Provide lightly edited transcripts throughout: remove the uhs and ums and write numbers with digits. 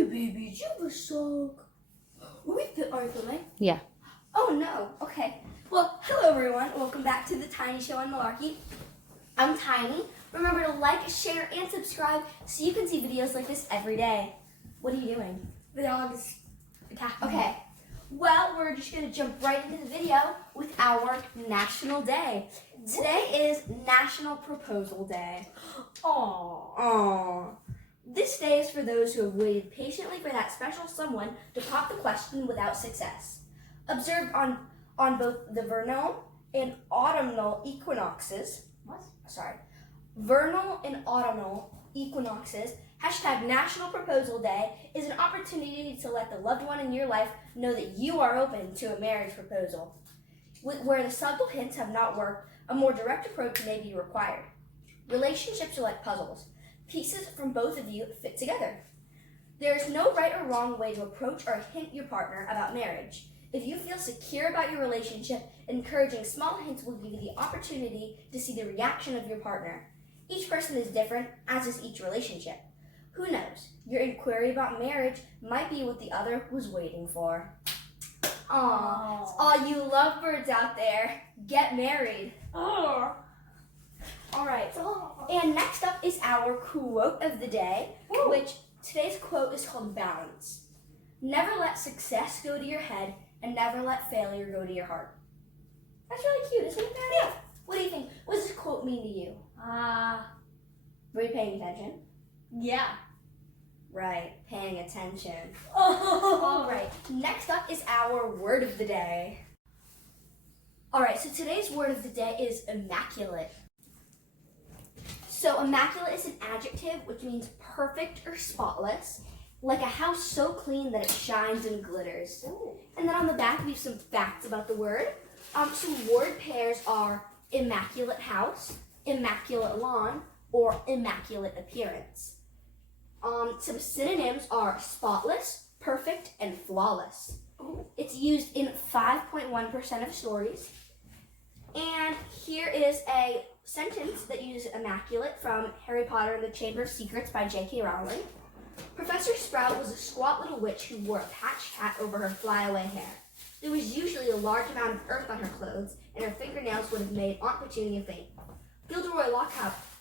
Hey baby, do you have a song? Are you filming? Yeah. Oh no, okay. Well, hello everyone. Welcome back to the Tiny Show on Malarkey. I'm Tiny. Remember to like, share, and subscribe so you can see videos like this every day. What are you doing? The dog is attacking me. Okay. Well, we're just going to jump right into the video with our National Day. Today is National Proposal Day. Aww. This day is for those who have waited patiently for that special someone to pop the question without success. Observed on both the vernal and autumnal equinoxes. Vernal and autumnal equinoxes, hashtag National Proposal Day, is an opportunity to let the loved one in your life know that you are open to a marriage proposal. Where the subtle hints have not worked, a more direct approach may be required. Relationships are like puzzles. Pieces from both of you fit together. There is no right or wrong way to approach or hint your partner about marriage. If you feel secure about your relationship, encouraging small hints will give you the opportunity to see the reaction of your partner. Each person is different, as is each relationship. Who knows? Your inquiry about marriage might be what the other was waiting for. Aww. To all you lovebirds out there, get married. Oh. All right. And next up is our quote of the day, which today's quote is called balance. Never let success go to your head and never let failure go to your heart. That's really cute, isn't it? Yeah. What do you think? What does this quote mean to you? Were you paying attention? Yeah. Right, paying attention. Oh. All right, next up is our word of the day. All right, so today's word of the day is immaculate. So immaculate is an adjective which means perfect or spotless, like a house so clean that it shines and glitters. Ooh. And then on the back we have some facts about the word. Some word pairs are immaculate house, immaculate lawn, or immaculate appearance. Some synonyms are spotless, perfect, and flawless. Ooh. It's used in 5.1% of stories. And here is a sentence that uses immaculate from Harry Potter and the Chamber of Secrets by J.K. Rowling. Professor Sprout was a squat little witch who wore a patched hat over her flyaway hair. There was usually a large amount of earth on her clothes, and her fingernails would have made Aunt Petunia faint. Gilderoy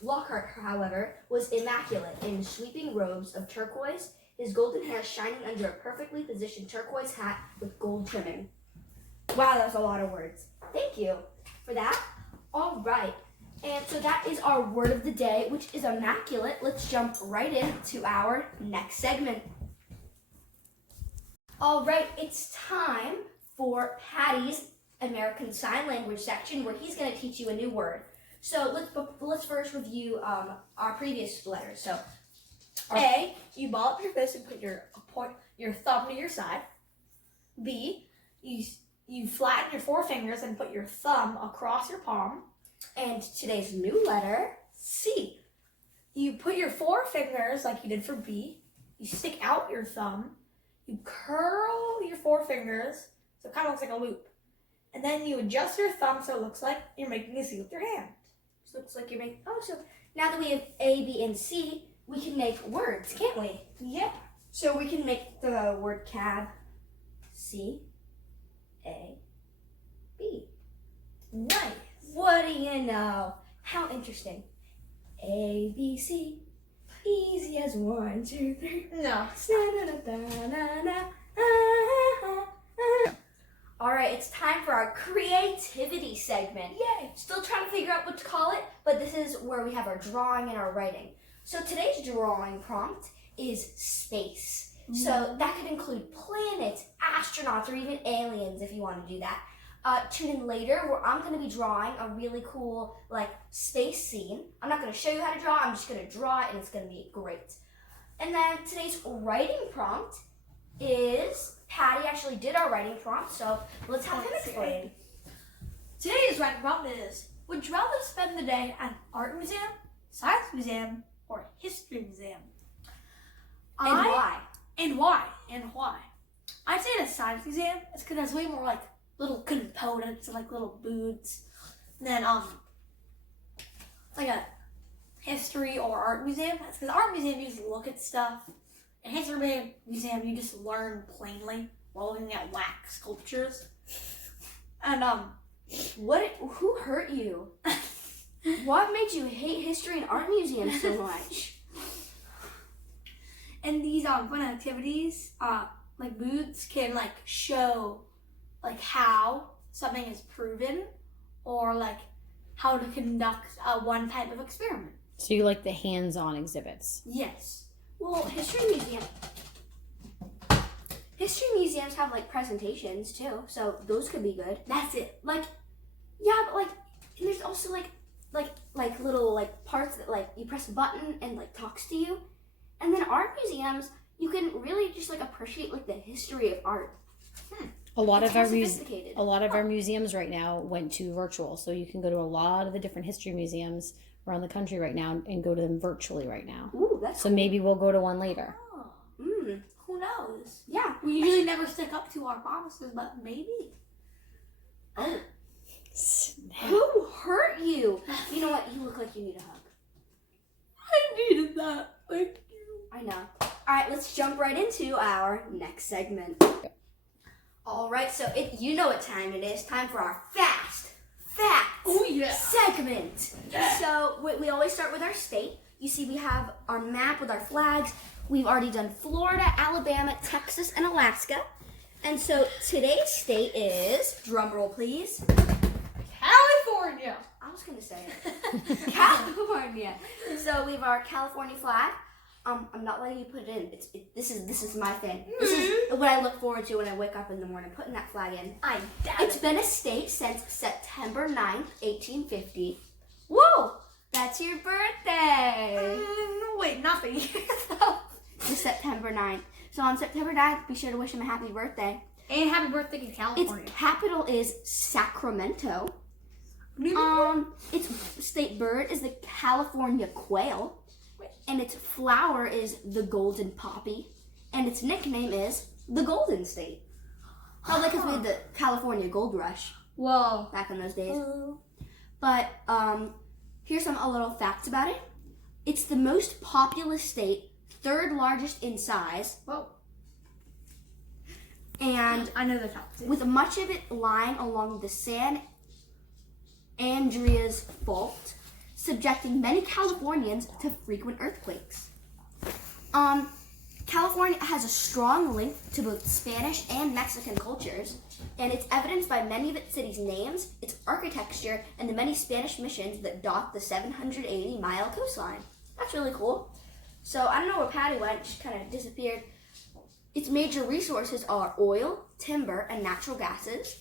Lockhart, however, was immaculate in sweeping robes of turquoise, his golden hair shining under a perfectly positioned turquoise hat with gold trimming. Wow, that was a lot of words. Thank you for that. All right, and so that is our word of the day, which is immaculate. Let's jump right into our next segment. All right, it's time for Patty's American Sign Language section, where he's going to teach you a new word. So let's first review our previous letters. So, A, you ball up your fist and put your thumb to your side. B, you flatten your forefingers and put your thumb across your palm. and today's new letter, C, you put your forefingers like you did for B. You stick out your thumb. You curl your forefingers so it kind of looks like a loop. And then you adjust your thumb so it looks like you're making a C with your hand. so looks like you're making. Oh, so now that we have A, B, and C, we can make words, can't we? Yep. So we can make the word cab, C, A, B. Nice. What do you know? How interesting. A, B, C, easy as 1, 2, 3. No. All right, it's time for our creativity segment. Yay. Still trying to figure out what to call it, but this is where we have our drawing and our writing. So today's drawing prompt is space. So that could include planets, astronauts, or even aliens if you want to do that. Tune in later where I'm going to be drawing a really cool space scene. I'm not going to show you how to draw, I'm just going to draw it and it's going to be great. And then today's writing prompt is, Patty actually did our writing prompt, so let's have him explain. Today's writing prompt is, would you rather spend the day at an art museum, science museum, or a history museum? And why? And why? I'd say at a science museum, it's because there's way more little components and little booths than like a history or art museum. That's because art museum you just look at stuff in History Museum, you just learn plainly while looking at wax sculptures. And, Who hurt you? What made you hate history and art museums so much? and these, fun activities, like booths can, like, show, like, how something is proven or, like, how to conduct one type of experiment. So you like the hands-on exhibits? Yes. Well, history museums have like presentations too, so those could be good. That's it. Like, yeah, but like, there's also like little like parts that like you press a button and like talks to you, and then art museums you can really just like appreciate like the history of art. A lot It's of our more sophisticated. our museums right now went to virtual, so you can go to a lot of the different history museums around the country right now and go to them virtually right now. Ooh, that's So maybe we'll go to one later. Oh, cool. who knows? Yeah. We usually never stick up to our promises, but maybe. Oh. Who hurt you? You know what? You look like you need a hug. I needed that. Thank you. I know. All right, let's jump right into our next segment. All right, so you know what time it is. Time for our fast segment. Yeah. So we always start with our state. You see, we have our map with our flags. We've already done Florida, Alabama, Texas, and Alaska. And so today's state is, drum roll please. California. I was gonna say it. California. So we have our California flag. I'm not letting you put it in. This is my thing. This is what I look forward to when I wake up in the morning, putting that flag in. It's been a state since September 9th, 1850. Whoa! That's your birthday! No, wait, not the year. It's September 9th. So on September 9th, be sure to wish him a happy birthday. And happy birthday to California. Its capital is Sacramento. Its state bird is the California quail. And its flower is the golden poppy. And its nickname is the Golden State. Probably because we had the California Gold Rush Whoa. back in those days. But here's a little facts about it. It's the most populous state, third largest in size, Whoa. and I know the top two. with much of it lying along the San Andreas Fault, subjecting many Californians to frequent earthquakes. California has a strong link to both Spanish and Mexican cultures, and it's evidenced by many of its cities' names, its architecture, and the many Spanish missions that dot the 780-mile coastline. That's really cool. So I don't know where Patty went. She kind of disappeared. Its major resources are oil, timber, and natural gases.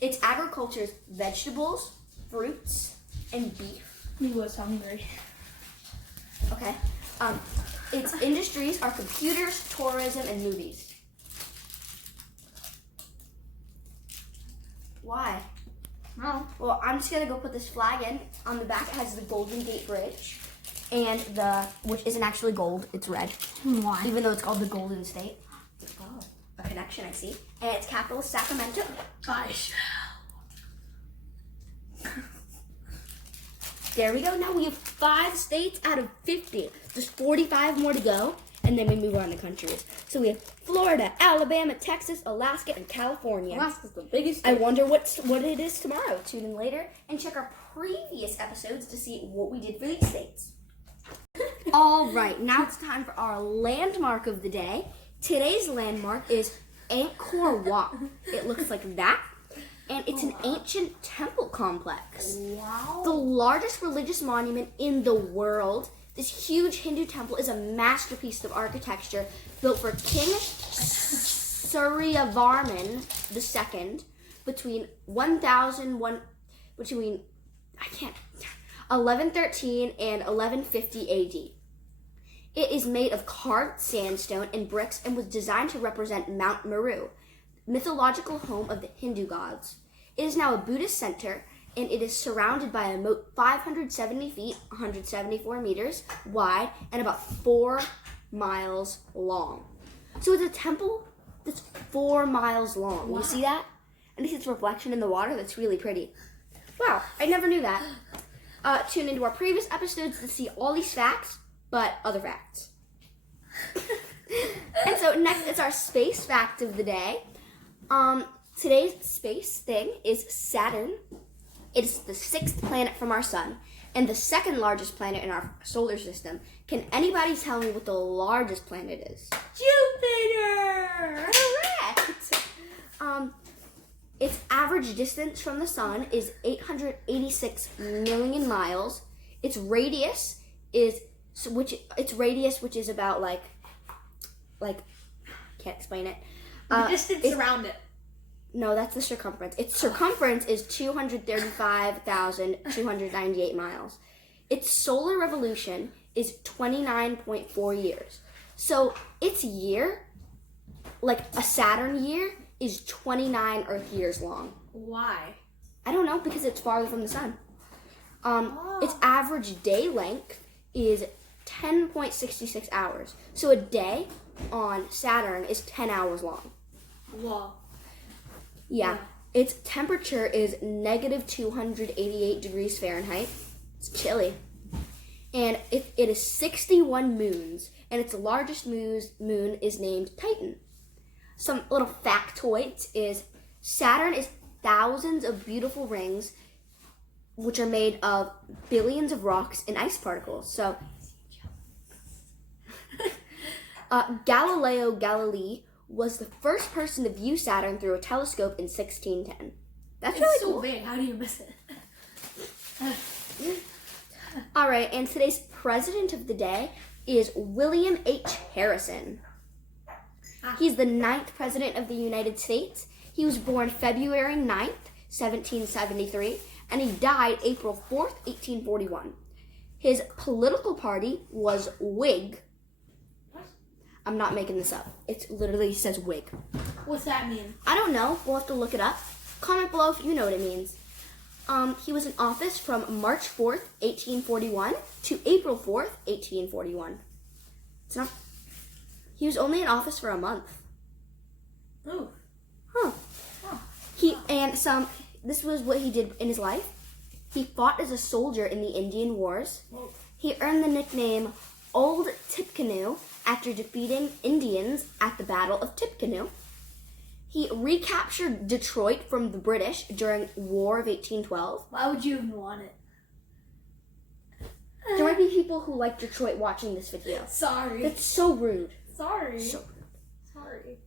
Its agriculture is vegetables, fruits, and beef. He was hungry. Okay. Its industries are computers, tourism, and movies. Why? No. Well, I'm just gonna go put this flag in. On the back, it has the Golden Gate Bridge, and which isn't actually gold; it's red. Why? Even though it's called the Golden State. Oh, a connection, I see. And its capital is Sacramento. Gosh. There we go. Now we have 5 states out of 50. There's 45 more to go, and then we move on to countries. So we have Florida, Alabama, Texas, Alaska, and California. Alaska's the biggest. I wonder what it is tomorrow. Tune in later and check our previous episodes to see what we did for these states. All right, now it's time for our landmark of the day. Today's landmark is Angkor Wat. It looks like that. And it's an ancient temple complex. Wow. The largest religious monument in the world. This huge Hindu temple is a masterpiece of architecture built for King Suryavarman II between 1113 and 1150 AD. It is made of carved sandstone and bricks and was designed to represent Mount Meru, mythological home of the Hindu gods. It is now a Buddhist center, and it is surrounded by a moat 570 feet, 174 meters wide, and about 4 miles long. So it's a temple that's 4 miles long. Wow. You see that? And this is its reflection in the water that's really pretty. Wow, I never knew that. Tune into our previous episodes to see all these facts, but other facts. And so next is our space fact of the day. Today's space thing is Saturn. It's the 6th planet from our sun and the 2nd largest planet in our solar system. Can anybody tell me what the largest planet is? Jupiter! Correct! Its average distance from the sun is 886 million miles. Its radius, which is about like can't explain it. The distance around it. No, that's the circumference. Its circumference is 235,298 miles. Its solar revolution is 29.4 years. So its year, like a Saturn year, is 29 Earth years long. Why? I don't know, because it's farther from the sun. Its average day length is 10.66 hours. So a day on Saturn is 10 hours long. Whoa. Yeah. Its temperature is negative 288 degrees Fahrenheit. It's chilly. And it is 61 moons. And its largest moon is named Titan. Some little factoids is Saturn is thousands of beautiful rings which are made of billions of rocks and ice particles. So Galileo Galilei was the first person to view Saturn through a telescope in 1610. That's really so cool. big. How do you miss it? All right, and today's president of the day is William H. Harrison. He's the 9th president of the United States. He was born February 9th, 1773, and he died April 4th, 1841. His political party was Whig. I'm not making this up. It literally says Whig. What's that mean? I don't know. We'll have to look it up. Comment below if you know what it means. He was in office from March 4th, 1841 to April 4th, 1841. He was only in office for a month. Ooh. Huh. This was what he did in his life. He fought as a soldier in the Indian Wars. He earned the nickname Old Tippecanoe after defeating Indians at the Battle of Tippecanoe. He recaptured Detroit from the British during War of 1812. Why would you even want it? There might be people who like Detroit watching this video. Sorry. That's so rude. Sorry. So Sorry.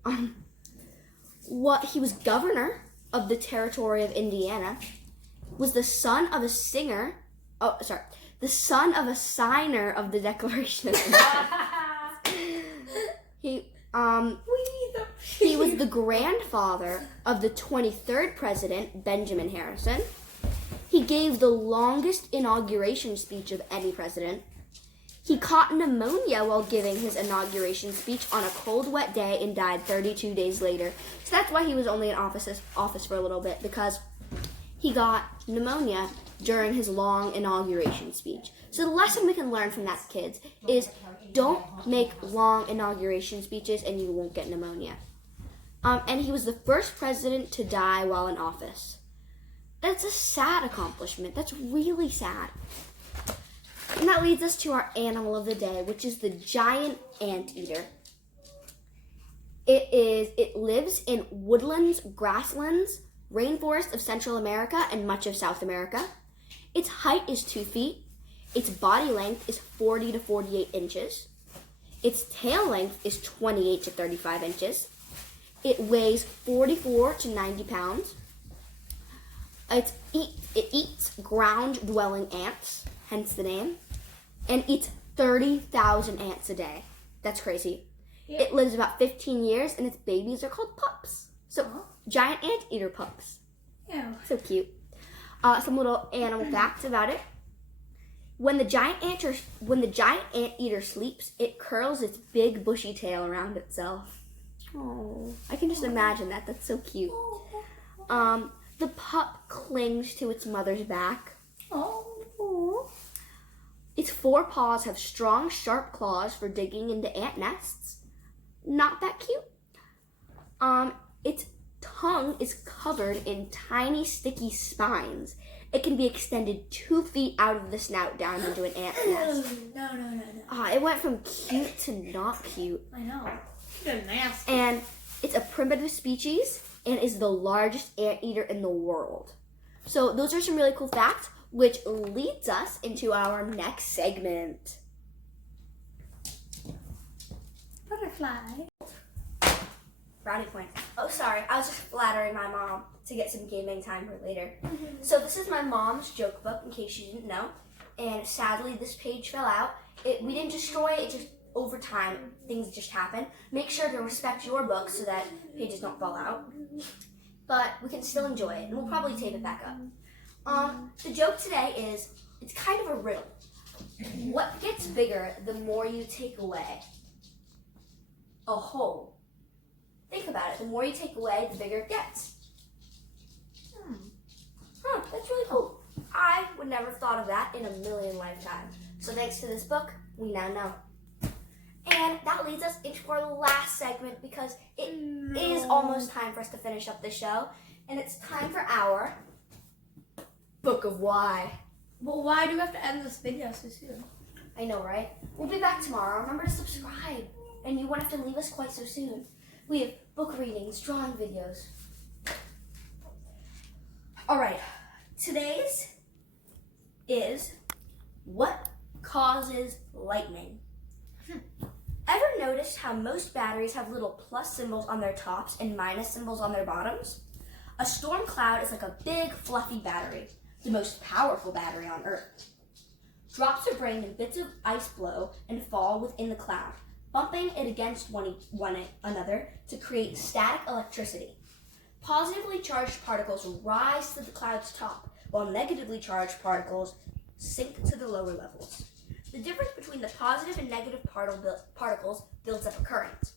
He was governor of the territory of Indiana. Was the son of a signer. Oh, sorry. The son of a signer of the Declaration of Independence. He was the grandfather of the 23rd president, Benjamin Harrison. He gave the longest inauguration speech of any president. He caught pneumonia while giving his inauguration speech on a cold, wet day and died 32 days later. So that's why he was only in office for a little bit, because he got pneumonia during his long inauguration speech. So the lesson we can learn from that, kids, is don't make long inauguration speeches and you won't get pneumonia. And he was the first president to die while in office. That's a sad accomplishment. That's really sad. And that leads us to our animal of the day, which is the giant anteater. It lives in woodlands, grasslands, rainforests of Central America and much of South America. Its height is 2 feet. Its body length is 40 to 48 inches. Its tail length is 28 to 35 inches. It weighs 44 to 90 pounds. It eats ground-dwelling ants, hence the name, and eats 30,000 ants a day. That's crazy. Yeah. It lives about 15 years, and its babies are called pups. So, giant anteater pups. Yeah. So cute. Some little animal facts about it. When the giant anteater sleeps, it curls its big bushy tail around itself. Oh, I can just imagine that. That's so cute. The pup clings to its mother's back. Oh. Its 4 paws have strong, sharp claws for digging into ant nests. Not that cute. Its tongue is covered in tiny, sticky spines. It can be extended 2 feet out of the snout down into an ant nest. No. It went from cute to not cute. I know. They're nasty. And it's a primitive species and is the largest anteater in the world. So those are some really cool facts, which leads us into our next segment. Butterfly. Brownie point. Oh, sorry. I was just flattering my mom to get some gaming time for later. So this is my mom's joke book, in case you didn't know. And sadly, this page fell out. We didn't destroy it. It just, over time, things just happen. Make sure to respect your book so that pages don't fall out. But we can still enjoy it, and we'll probably tape it back up. The joke today is, it's kind of a riddle. What gets bigger the more you take away? A hole. Think about it. The more you take away, the bigger it gets. That's really cool. I would never have thought of that in a million lifetimes. So thanks to this book, we now know. And that leads us into our last segment because it is almost time for us to finish up the show. And it's time for our Book of Why. Well, why do we have to end this video so soon? I know, right? We'll be back tomorrow. Remember to subscribe. And you won't have to leave us quite so soon. We have book readings, drawing videos. All right. Today's is what causes lightning? Ever noticed how most batteries have little plus symbols on their tops and minus symbols on their bottoms? A storm cloud is like a big fluffy battery, the most powerful battery on Earth. Drops of rain and bits of ice blow and fall within the cloud, bumping it against one another to create static electricity. Positively charged particles rise to the cloud's top, while negatively charged particles sink to the lower levels. The difference between the positive and negative particles builds up a current,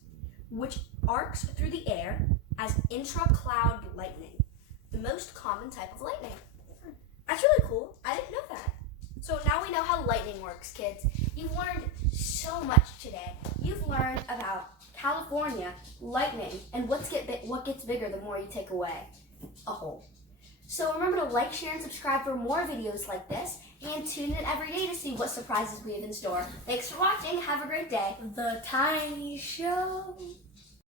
which arcs through the air as intra-cloud lightning, the most common type of lightning. That's really cool. I didn't know that. So now we know how lightning works, kids. You've learned so much today. You've learned about California, lightning, and what gets bigger the more you take away? A hole. So remember to like, share, and subscribe for more videos like this, and tune in every day to see what surprises we have in store. Thanks for watching. Have a great day. The Tiny Show.